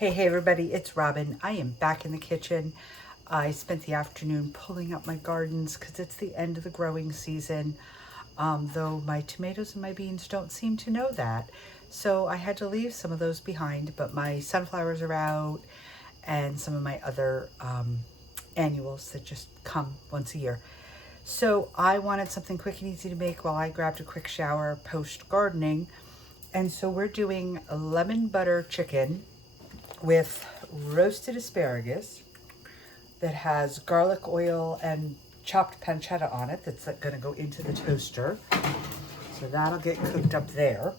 Hey everybody, it's Robin. I am back in the kitchen. I spent the afternoon pulling up my gardens because it's the end of the growing season, though my tomatoes and my beans don't seem to know that. So I had to leave some of those behind, but my sunflowers are out and some of my other annuals that just come once a year. So I wanted something quick and easy to make while I grabbed a quick shower post gardening. And so we're doing a lemon butter chicken with roasted asparagus that has garlic oil and chopped pancetta on it that's going to go into the toaster. So that'll get cooked up there.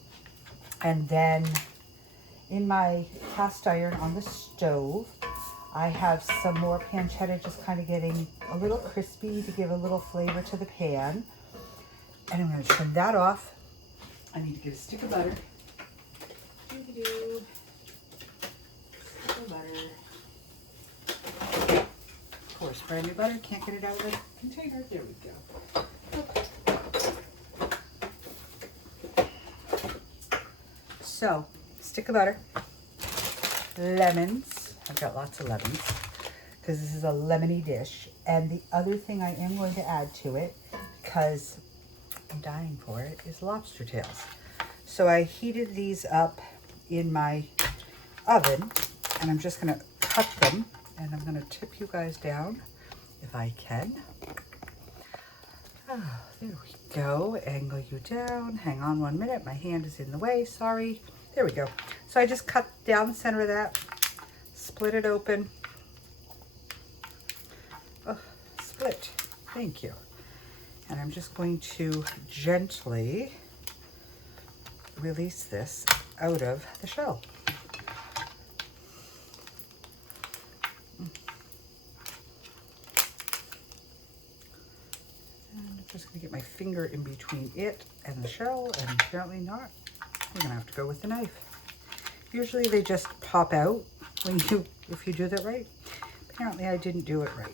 And then in my cast iron on the stove, I have some more pancetta just kind of getting a little crispy to give a little flavor to the pan. And I'm going to turn that off. I need to get a stick of butter. Butter. Of course, brand new butter. Can't get it out of the container. There we go. Okay. So, stick of butter. Lemons. I've got lots of lemons because this is a lemony dish. And the other thing I am going to add to it, because I'm dying for it, is lobster tails. So I heated these up in my oven. And I'm just going to cut them, and I'm going to tip you guys down if I can. Oh, there we go. Angle you down. Hang on 1 minute. My hand is in the way. Sorry. There we go. So I just cut down the center of that, split it open. Oh, split. Thank you. And I'm just going to gently release this out of the shell. Just gonna get my finger in between it and the shell, and apparently not. You're gonna have to go with the knife. Usually they just pop out if you do that right. Apparently I didn't do it right.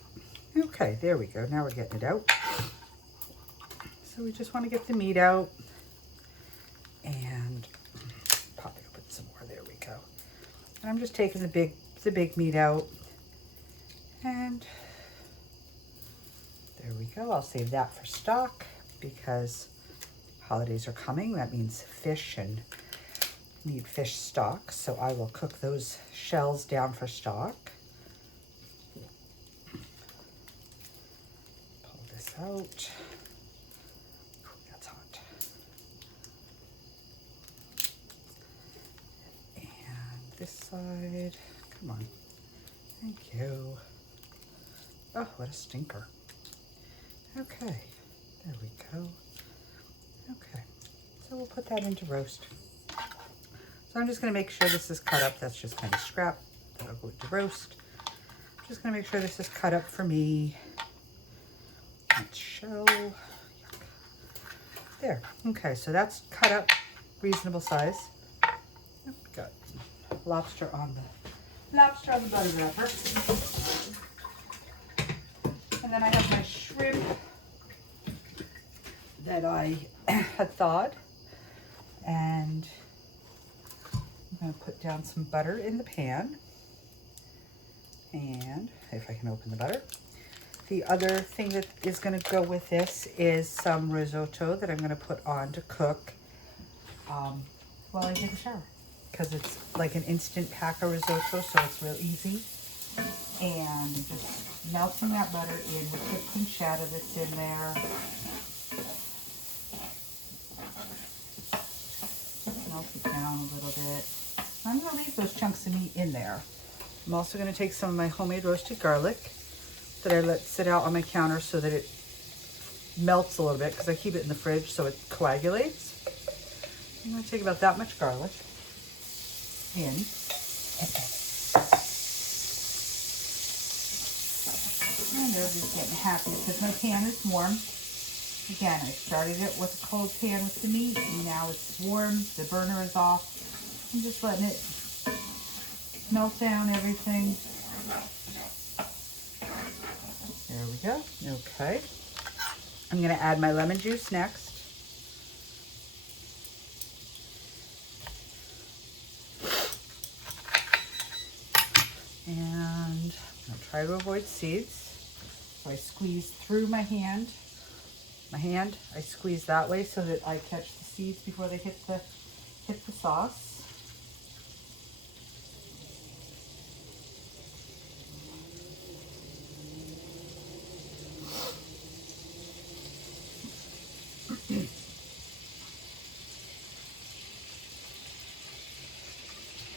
Okay, there we go. Now we're getting it out. So we just want to get the meat out and pop it open some more. There we go. And I'm just taking the big meat out, and there we go. I'll save that for stock because holidays are coming. That means fish and need fish stock. So I will cook those shells down for stock. Pull this out. Ooh, that's hot. And this side. Come on. Thank you. Oh, what a stinker. Okay, there we go. Okay, so we'll put that into roast. So I'm just going to make sure this is cut up. That's just kind of scrap. That'll go into roast. I'm just going to make sure this is cut up for me. Let's show. Yuck. There. Okay, so that's cut up, reasonable size. Got lobster on the butter wrapper. And then I have my shrimp that I had thawed, and I'm going to put down some butter in the pan, and if I can open the butter. The other thing that is going to go with this is some risotto that I'm going to put on to cook while I take a shower, because it's like an instant pack of risotto, so it's real easy. And just melting that butter in with the pancetta that's in there. Melt it down a little bit. I'm going to leave those chunks of meat in there. I'm also going to take some of my homemade roasted garlic that I let sit out on my counter so that it melts a little bit, because I keep it in the fridge so it coagulates. I'm going to take about that much garlic in. And they're just getting happy because my pan is warm. Again, I started it with a cold pan with the meat, and now it's warm. The burner is off. I'm just letting it melt down everything. There we go. Okay. I'm going to add my lemon juice next. And I'm gonna try to avoid seeds. So I squeeze through my hand. I squeeze that way so that I catch the seeds before they hit the sauce.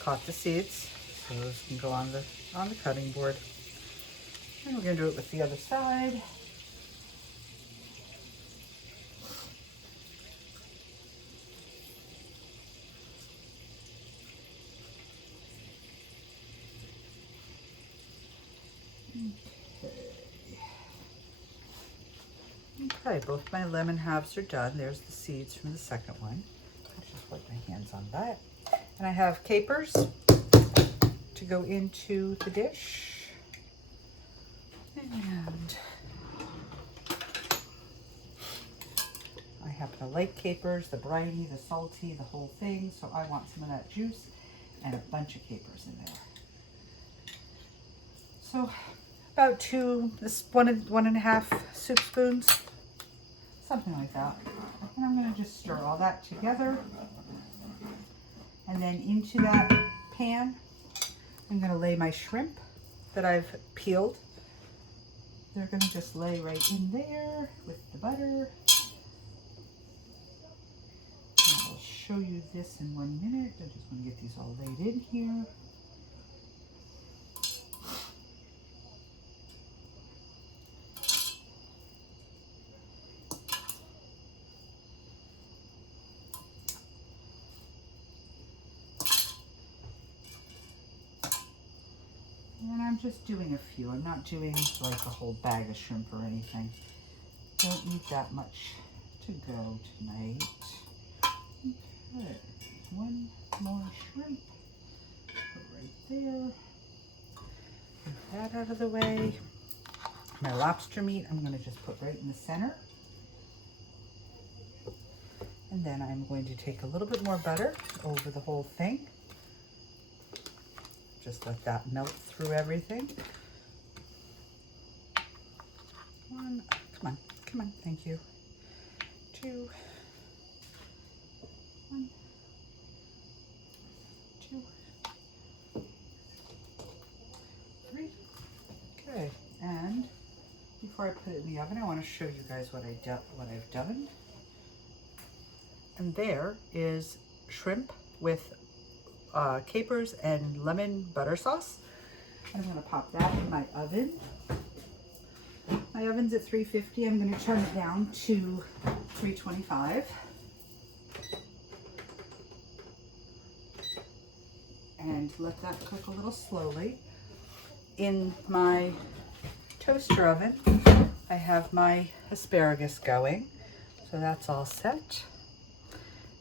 Caught the seeds, so those can go on the cutting board. And we're gonna do it with the other side. Okay, both my lemon halves are done. There's the seeds from the second one. I'll just wipe my hands on that. And I have capers to go into the dish. And I happen to like capers, the briny, the salty, the whole thing. So I want some of that juice and a bunch of capers in there. So about one and a half soup spoons, something like that. And I'm gonna just stir all that together. And then into that pan, I'm gonna lay my shrimp that I've peeled. They're gonna just lay right in there with the butter. And I'll show you this in 1 minute. I just wanna get these all laid in here. And I'm just doing a few. I'm not doing like a whole bag of shrimp or anything. Don't need that much to go tonight. Okay, one more shrimp. Put right there. Get that out of the way. My lobster meat, I'm going to just put right in the center. And then I'm going to take a little bit more butter over the whole thing. Just let that melt through everything. One, come on, thank you. Two, one, two, three. Okay, and before I put it in the oven, I want to show you guys what I've done. And there is shrimp with capers and lemon butter sauce. I'm going to pop that in my oven. My oven's at 350. I'm going to turn it down to 325. And let that cook a little slowly. In my toaster oven, I have my asparagus going. So that's all set.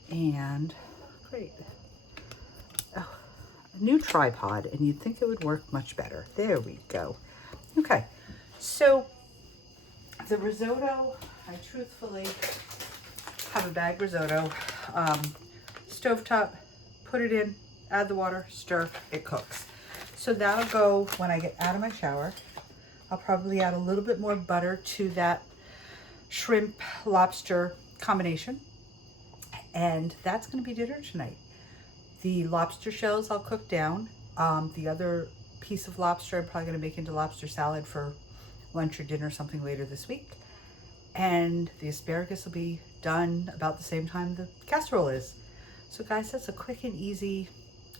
And great. Oh, a new tripod, and you'd think it would work much better. There we go. Okay, so the risotto, I truthfully have a bag risotto, stovetop, put it in, add the water, stir, it cooks. So that'll go when I get out of my shower. I'll probably add a little bit more butter to that shrimp lobster combination. And that's going to be dinner tonight. The lobster shells I'll cook down. The other piece of lobster I'm probably going to make into lobster salad for lunch or dinner, something later this week. And the asparagus will be done about the same time the casserole is. So guys, that's a quick and easy,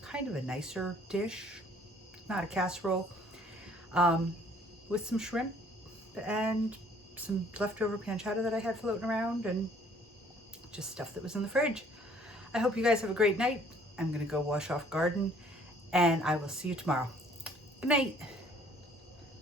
kind of a nicer dish, not a casserole, with some shrimp and some leftover pancetta that I had floating around and just stuff that was in the fridge. I hope you guys have a great night. I'm gonna go wash off garden and I will see you tomorrow. Good night.